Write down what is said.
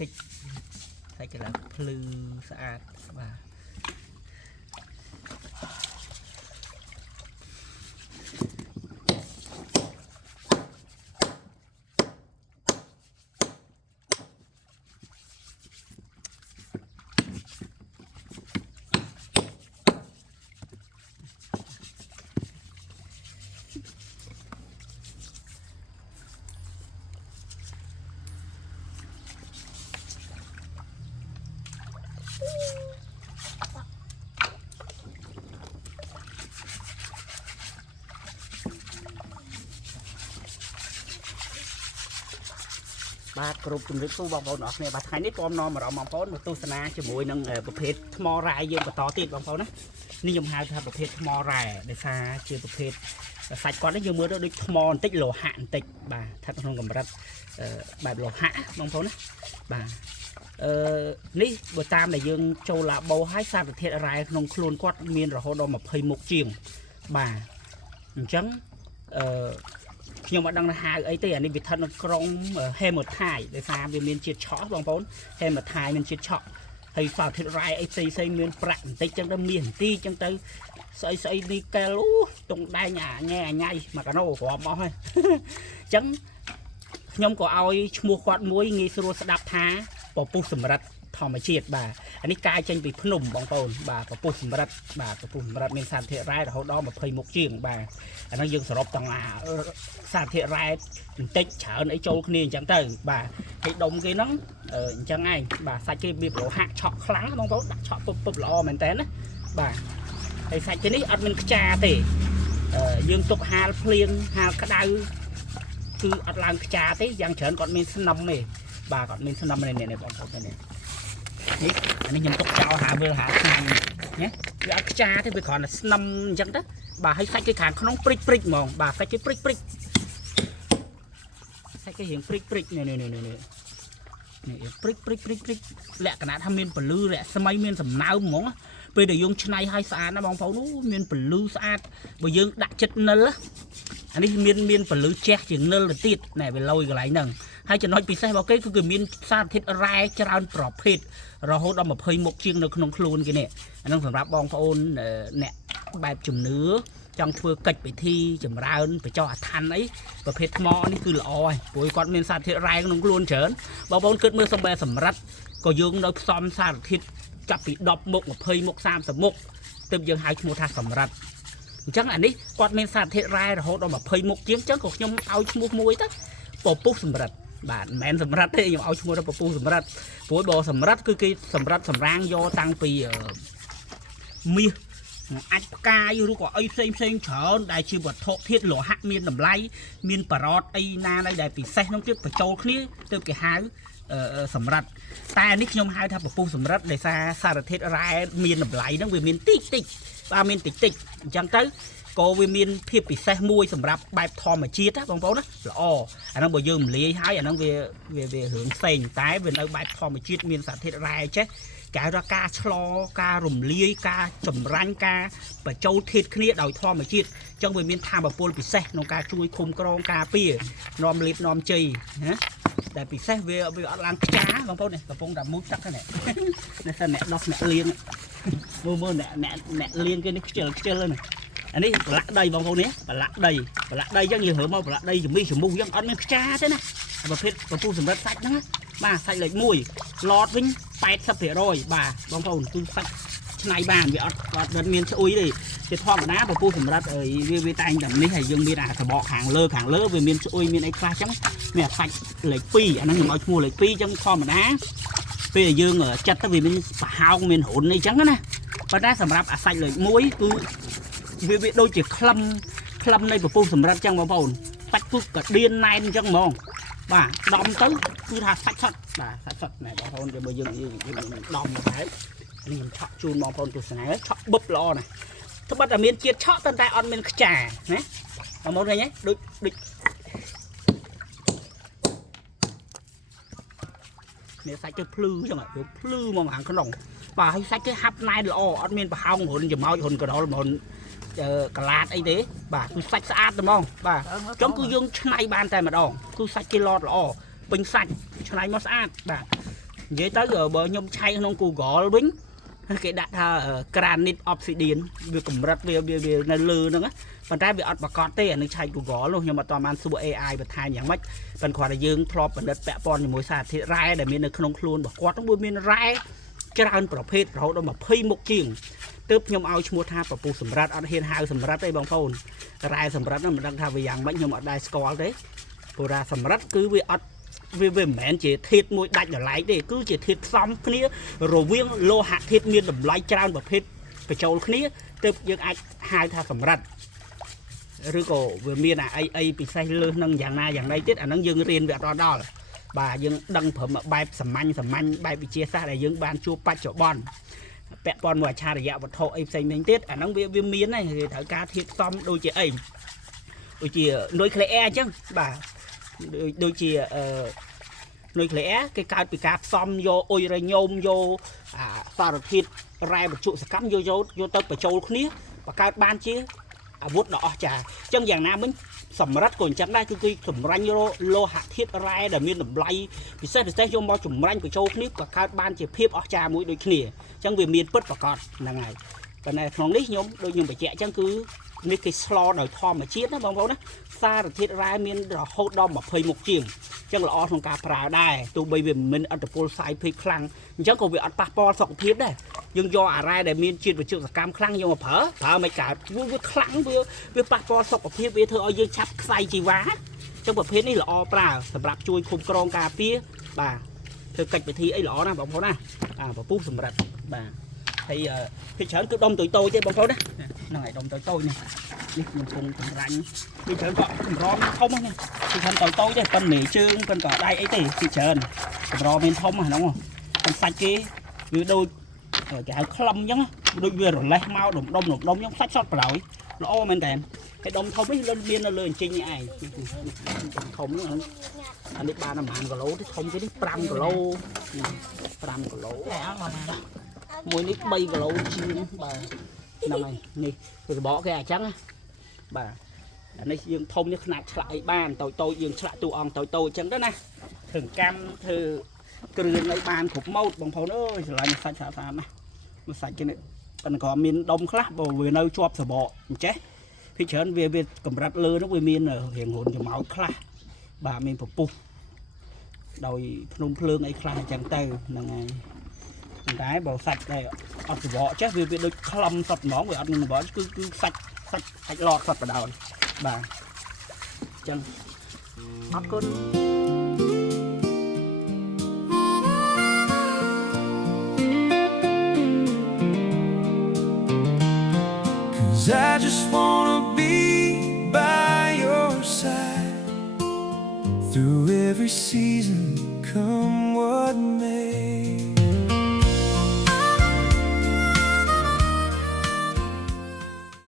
តិចសាច់កន្លះភ្លឺស្អាតបាទ បាទគ្រប់ជំរាបសួរបងប្អូនអរគ្នាបាទថ្ងៃនេះខ្ញុំនាំមកដល់បងប្អូនមកទស្សនាជាមួយនឹងប្រភេទថ្មរ៉ែយើងបន្តទៀតបងប្អូនណានេះខ្ញុំហៅថាប្រភេទថ្មរ៉ែដោយសារជាប្រភេទសាច់គាត់នេះយើងមើលទៅដូចថ្មបន្តិចលោហៈបន្តិចបាទស្ថិតក្នុងកម្រិតបែបលោហៈបងប្អូនណាបាទនេះបើតាមដែលយើងចូលឡាបូហើយសារធាតុរ៉ែក្នុងខ្លួនគាត់មានរហូតដល់20មុខជាងបាទអញ្ចឹងខ្ញុំអត់ដឹងថាហៅអីទេអានេះវាស្ថិតនៅក្រុងហេម៉ូថៃដោយសារវាមានជាតិឆក់បងប្អូនហេម៉ូថៃមានជាតិឆក់ហើយសារធាតុរ៉ែអីផ្សេងមានប្រាក់បន្តិចចឹងទៅមាសបន្តិចចឹងទៅស្អីនេះកែលតុងដែងអាញ៉ៃមកកាណូរាប់អស់ហើយអញ្ចឹងខ្ញុំក៏ឲ្យឈ្មោះគាត់មួយងាយស្រួលស្ដាប់ថាពពុះសម្រិតធម្មជាតិបាទអានេះកាយចេញពីភ្នំបងប្អូនបាទពពុះសម្រិតបាទពពុះសម្រិតមានសារធាតុរ៉ែរហូតដល់20មុខជាងបាទអានោះយើងសរុបទាំងសារធាតុរ៉ែបន្តិចច្រើនអីចូលគ្នាអញ្ចឹងទៅបាទហើយដុំគេហ្នឹងអញ្ចឹងឯងបាទសាច់គេវាលោហៈឆក់ខ្លាំងបងប្អូនដាក់ឆក់ពុបល្អមែនតើណាបាទហើយសាច់គេនេះអត់មានខ្ចាទេយើងទុកហាលភ្លៀងហាលក្តៅគឺអត់ឡើងខ្ចាទេយ៉ាងច្រើនគាត់មានស្នឹមទេបាទគាត់មានស្នឹមនេះបងប្អូននេះអានេះខ្ញុំទុកចោលហាមើលហាថ្ងៃណាវាអត់ខ្ចាទេវាគ្រាន់តែស្នឹមអញ្ចឹងទៅបាទហើយសាច់គេខាងក្នុងព្រិចហ្មងបាទសាច់គេព្រិចសាច់គេរៀងព្រិចនេះព្រិចលក្ខណៈថាមានពលឺរស្មីមានសំណើមហ្មងពេលដែលយើងឆ្នៃឲ្យស្អាតណាបងប្អូនមានពលឺស្អាតបើយើងដាក់ចិត្តនិលអានេះមានពលឺជះជាងនិលទៅទៀតណែវាលយកន្លែងហ្នឹងហើយចំណុចពិសេសរបស់គេគឺគេមានសារធាតុរ៉ែច្រើនប្រភេទរហូតដល់20មុខជាងនៅក្នុងខ្លួនគេនេះអាហ្នឹងសម្រាប់បងប្អូនអ្នកបែបជំនឿចង់ធ្វើកិច្ចពិធីចម្រើនបញ្ចុះអាថ័ន្តអីប្រភេទថ្មនេះគឺល្អហើយព្រោះគាត់មានសារធាតុរ៉ែក្នុងខ្លួនច្រើនបងប្អូនគិតមើលសំបែសម្រាប់ក៏យើងនៅផ្សំសារធាតុចាប់ពី10មុខ20មុខ30មុខទើបយើងហៅឈ្មោះថាសម្រាប់អញ្ចឹងអានេះគាត់មានសារធាតុរ៉ែរហូតដល់20មុខជាងអញ្ចឹងក៏ខ្ញុំឲ្យឈ្មោះមួយទៅពពុះសម្រាប់បាទមិនមែនសម្រាប់ទេខ្ញុំឲ្យឈ្មោះថាពពុះសម្រាប់ព្រោះបើសម្រាប់គឺគេសម្រាប់សម្រាងយកតាំងពីមាសអាចផ្កាយឬក៏អីផ្សេងច្រើនដែលជាវត្ថុធាតុលោហៈមានតម្លៃមានបរតអីណាដែលពិសេសនោះទៀតបញ្ចូលគ្នាទើបគេហៅសម្រាប់តែនេះខ្ញុំហៅថាពពុះសម្រាប់ដោយសារសារធាតុរ៉ែមានតម្លៃហ្នឹងវាមានតិចបាទមានតិចអញ្ចឹងទៅក៏វាមានភាពពិសេសមួយសម្រាប់បែបធម្មជាតិណាបងប្អូនណាល្អអាហ្នឹងបើយើងរំលាយហើយអាហ្នឹងវារឿងផ្សេងតែវានៅបែបធម្មជាតិមានសារធាតុរ៉ែចេះគេហៅថាការឆ្លការរំលាយការចម្រាញ់ការបញ្ចូលធាតុគ្នាដោយធម្មជាតិអញ្ចឹងវាមានធម៌ពលពិសេសក្នុងការជួយឃុំក្រងការពារនាំលេបនាំជ័យណាតែពិសេសវាអត់ឡើងខ្ចាបងប្អូននេះកំពុងតែមុជទឹកហ្នឹងនេះសិនអ្នកដោះអ្នកលៀងមើលអ្នកលៀងគេនេះខ្ជិលហ្នឹងអានេះប្រឡាក់ដីបងប្អូននេះប្រឡាក់ដីអញ្ចឹងយើងរើមកប្រឡាក់ដីជំមុះអញ្ចឹងអត់មានខ្ចាទេណាប្រភេទពពុះសម្រាប់សាច់ហ្នឹងបាទសាច់លេខ1ឡតវិញ80%បាទបងប្អូនគឺសាច់ឆ្នៃបានវាអត់មានស្អុយទេជាធម្មតាពពុះសម្រាប់វាតែងតែនេះហើយយើងមានអាសបកខាងលើវាមានស្អុយមានអីខ្លះអញ្ចឹងមានសាច់លេខ2អាហ្នឹងខ្ញុំឲ្យឈ្មោះលេខ2អញ្ចឹងធម្មតាពេលយើងចាត់ទៅវាមានប្រហោងមានរុនអីចឹងណាប៉ុន្តែសម្រាប់អាសាច់លេខ1គឺវាដូចជាក្លឹមនៃពពុះសម្រាប់ចឹងបងប្អូនសាច់ពុះក៏ឌៀនណែនអញ្ចឹងហ្មងបាទដំទៅគឺថាសាច់សុតបាទសាច់សុតណែបងប្អូនយើងដំមកហើយនេះខ្ញុំឆក់ជូនបងប្អូនទស្សនាឆក់បឹបល្អណាស់ត្បិតតែមានជាតិឆក់តែអត់មានខ្ចាណាបងប្អូនឃើញទេដូចនេះសាច់ទៅភ្លឺចឹងវាភ្លឺមកខាងក្នុងបាទហើយសាច់គេហាប់ណែនល្អអត់មានប្រហោងរុនចំោចរុនកដុលរុនកលាតអីទេបាទគឺសាច់ស្អាតតែហ្មងបាទអញ្ចឹងគឺយើងឆ្នៃបានតែម្ដងគឺសាច់គេឡតល្អពេញសាច់ឆ្នៃមកស្អាតបាទ vậy tới giờ bờ nhôm chay không cù gõ bính cái đặt ha granite obsidian việc cầm rắt việc này lư nữa á phần trái bị ọt bạc cọt tê nó chay cù gõ luôn nhưng mà toàn man super AI và thayอย่างmấy phần khoa là dương plop phần đất bẹ pon như mối sạt thì rai để miền không luôn bạc quát trong buổi miền rai cái raประเภทเราđâu mà phi một chiếngตึบnhomเอาชมัวท่าปะปูสำรัดเอาเฮียนหาวสำรัดได้บางโพนรายสำรัดนั่นมันดังท่าไปอย่างไม่ยมเอาได้สกอร์ได้ปูราสำรัดคือวิอัดวิแมนจีทิศมวยดัดอย่างไรดิคือจีทิศซ้ำคนนี้โรเวียงโลหะทิศมีดำไหลจานประเภทไปโจลคนนี้ตึบยังไอหายท่าสำรัดหรือก็เวมีน่ะไอปีไซเลือนั่งอย่างนาอย่างไรติดอันนั้นยังเรียนแบบรอbà dương đăng phẩm ở bài sầm manh bài bị chia xa là dương ban chua bắt cho bon bẹ bon ngoài cha để dạo vật thọ em xây mình tiết à nắng viêm miến này thì thở cá thịt xong đôi chị ấy đôi chị nuôi khỏe chứ bà đôi chị nuôi khỏe cái cá bị cá xong vô ôi ra nhôm vô pha được thịt rai một trụ cắm vô tơ phải trâu khía và cá ban chứ vút đỏ trà chân vàng nam mình sầm rắt còn chẳng đây cứ sầm ranh lô hạt thiết rai để miên đầm lay vì sao thì vô bao sầm ranh của châu clip và các ban chỉ phép ở trà mũi đôi kia chẳng vì miên bứt và còn là ngày còn này thằng nít nhóm đôi nhung phải chạy chẳng cứ mấy cái slot đời thom mà chết đó bông bông đó xa được thiết rai miên rồi hốt đo mà phơi một chiều chẳng là ở trong cà phà đây tụi bây giờ mình ở tập sai phơi khăng chẳng còn việc ở passport sọc thiếp đây nhưng do à rai để miên chuyện về chuyện cam khăng nhưng mà phở mấy cả với khăng với passport sọc thiếp với thưa dương chắp say chỉ vá trongประเภทนี้là o pra สำหรับช่วยคุมกรองกาเปียบ่าเธอกัดไปทีไอ้หล่อนะบางคนนะvàปุ๊บสำหรับบ่าthì thì chớn cứ đông tụi tôi chứ bông thôi đó này đông tụi tôi nè đi mình cùng cùng rảnh thì chớn có rò không á nè thì chớn tụi tôi chứ con mì trương con cỏ đây ấy thì chớn rò bên thông mà đúng không con sạch kia vừa đôi cái khom giống đôi vừa rồi lấy mau đông giống sách sót vào rồi lỗ bên kèm cái đông thông ấy lên biên là lên trên như ai thông nữa anh đi ba năm màn của lỗ thì thông cái đi pram của lỗ mùi nít bay của lỗ chiên bà năm này nè rồi bỏ cái trắng á bà này dương thông như nạp lại bàn tôi dương lại tu on tôi chẳng đó nè thường cam thư cường lấy bàn khúc mâu bằng pháo nữa là sạch sạch mà sạch cái này còn có miền đông khác bầu về nơi chọp sờ bọ chết khi chớn về cầm rát lơ nó về miền ở hiện hồn cho máu khác bà mình phục phục đòi phun phơn ấy khác chẳng tay là ngày cái bầu sạch này ăn sờ bọ chết về đôi khom sạch mỏng về ăn bọ cứ sạch lọt sạch vào đầu bà chân bắt con